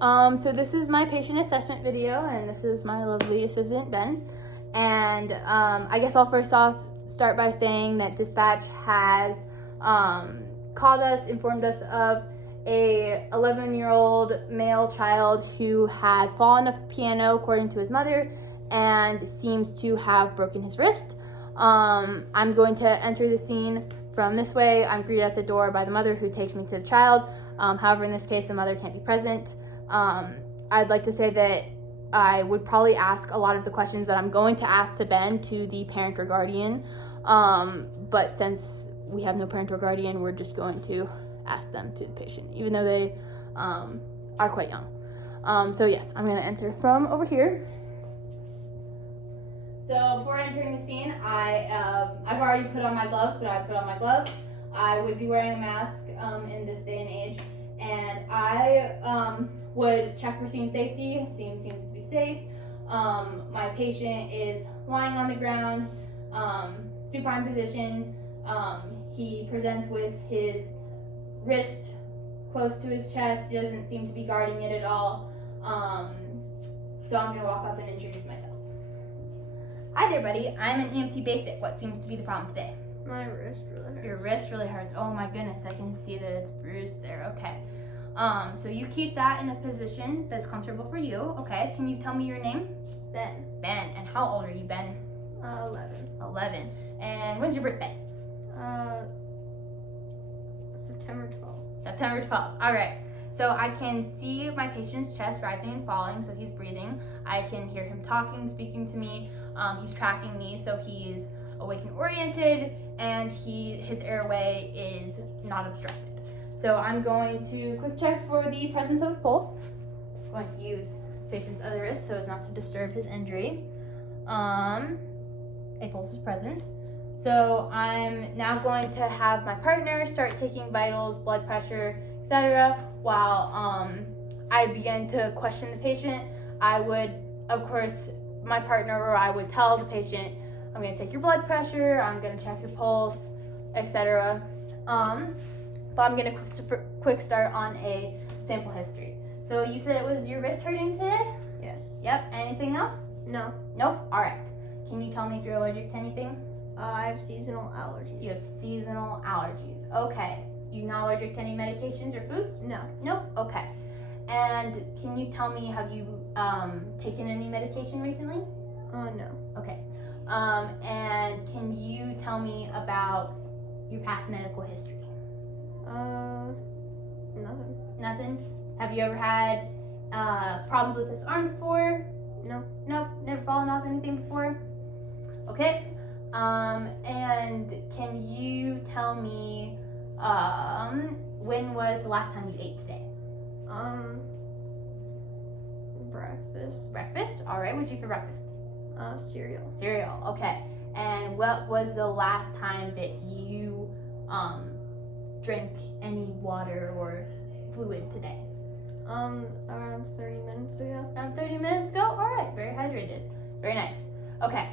So this is my patient assessment video, and this is my lovely assistant, Ben. And I guess I'll first off start by saying that dispatch has called us, informed us of a 11-year-old male child who has fallen off a piano, according to his mother, and seems to have broken his wrist. I'm going to enter the scene from this way. I'm greeted at the door by the mother, who takes me to the child. However, in this case, the mother can't be present. I'd like to say that I would probably ask a lot of the questions that I'm going to ask to Ben to the parent or guardian. But since we have no parent or guardian, we're just going to ask them to the patient, even though they are quite young. So yes, I'm going to enter from over here. So before entering the scene, I've already put on my gloves, but I put on my gloves. I would be wearing a mask in this day and age, and I would check for scene safety. Scene seems to be safe. My patient is lying on the ground, supine position. He presents with his wrist close to his chest. He doesn't seem to be guarding it at all. So I'm going to walk up and introduce myself. Hi there, buddy. I'm an EMT basic. What seems to be the problem today? My wrist really hurts. Your wrist really hurts. Oh my goodness, I can see that it's bruised there. Okay. So you keep that in a position that's comfortable for you. Okay. Can you tell me your name? Ben. Ben. And how old are you, Ben? 11. 11. And when's your birthday? September 12th. September 12th. All right. So I can see my patient's chest rising and falling, so he's breathing. I can hear him talking, speaking to me. He's tracking me, so he's awake and oriented, and his airway is not obstructed. So I'm going to quick check for the presence of a pulse. I'm going to use the patient's other wrist so as not to disturb his injury. A pulse is present. So I'm now going to have my partner start taking vitals, blood pressure, etc. While I begin to question the patient. I would, of course, my partner or I would tell the patient, I'm going to take your blood pressure, I'm going to check your pulse, etc. But I'm going to quick start on a sample history. So you said it was your wrist hurting today? Yes. Yep. Anything else? No. Nope. All right. Can you tell me if you're allergic to anything? I have seasonal allergies. You have seasonal allergies. Okay. You're not allergic to any medications or foods? No. Nope. Okay. And can you tell me, have you taken any medication recently? No. Okay. And can you tell me about your past medical history? Nothing. Nothing? Have you ever had problems with this arm before? No. Nope. Never fallen off anything before? Okay. And can you tell me when was the last time you ate today? Breakfast. Breakfast? All right. What'd you eat for breakfast? Cereal. Cereal. Okay. And what was the last time that you drank any water or fluid today? Around 30 minutes ago. Around 30 minutes ago? All right. Very hydrated. Very nice. Okay.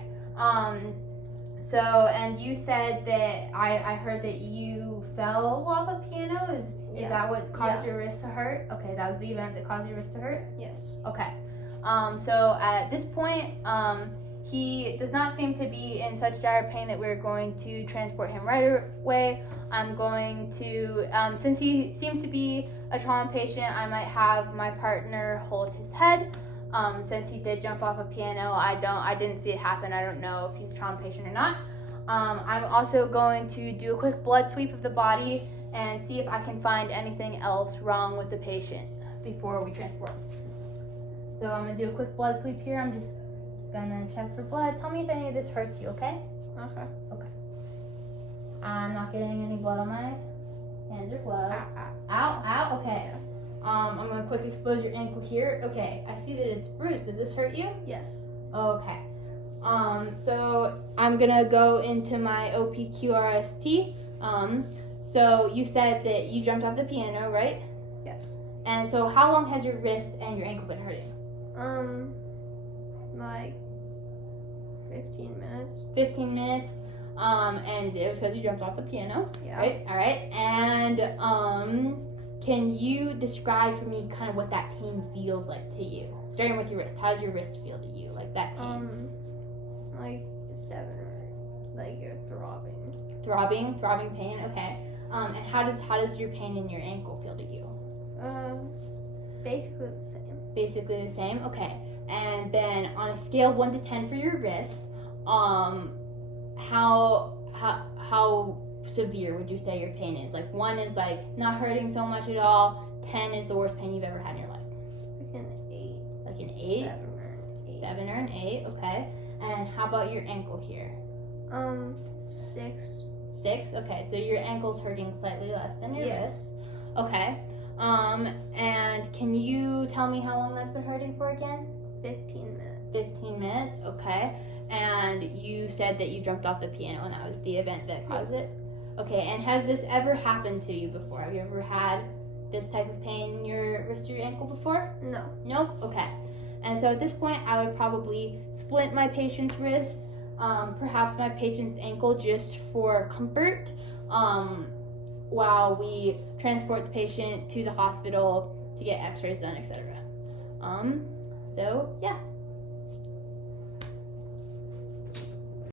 So, and you said that I heard that you fell off a piano. Is that what caused your wrist to hurt? Okay, that was the event that caused your wrist to hurt? Yes. Okay. So at this point, he does not seem to be in such dire pain that we're going to transport him right away. I'm going to, since he seems to be a trauma patient, I might have my partner hold his head. Since he did jump off a piano, I didn't see it happen. I don't know if he's a trauma patient or not. I'm also going to do a quick blood sweep of the body and see if I can find anything else wrong with the patient before we transport him. So I'm gonna do a quick blood sweep here. I'm just gonna check for blood. Tell me if any of this hurts you, okay? Okay. Okay. I'm not getting any blood on my hands or gloves. Ow, okay. I'm gonna quick expose your ankle here. Okay, I see that it's bruised. Does this hurt you? Yes. Okay. So I'm gonna go into my OPQRST. So you said that you jumped off the piano, right? Yes. And so how long has your wrist and your ankle been hurting? Like 15 minutes. 15 minutes. And it was because you jumped off the piano. Yeah. Right? All right. And can you describe for me kind of what that pain feels like to you? Starting with your wrist. How does your wrist feel to you? Like that pain? Like 7, like you're throbbing. Throbbing pain. Okay. And how does your pain in your ankle feel to you? Basically the same. Basically the same. Okay. And then on a scale of 1 to 10 for your wrist, how severe would you say your pain is? Like 1 is like not hurting so much at all. 10 is the worst pain you've ever had in your life. Like an 8. Like an 8. 7 or an 8. Okay. And how about your ankle here? 6. 6. Okay. So your ankle's hurting slightly less than your wrist. Okay. And can you tell me how long that's been hurting for again? 15 minutes. 15 minutes. Okay. And you said that you jumped off the piano and that was the event that caused it? Okay, and has this ever happened to you before? Have you ever had this type of pain in your wrist or your ankle before? No. Nope? Okay. And so at this point, I would probably splint my patient's wrist, perhaps my patient's ankle just for comfort, while we transport the patient to the hospital to get x-rays done, etc. So, yeah.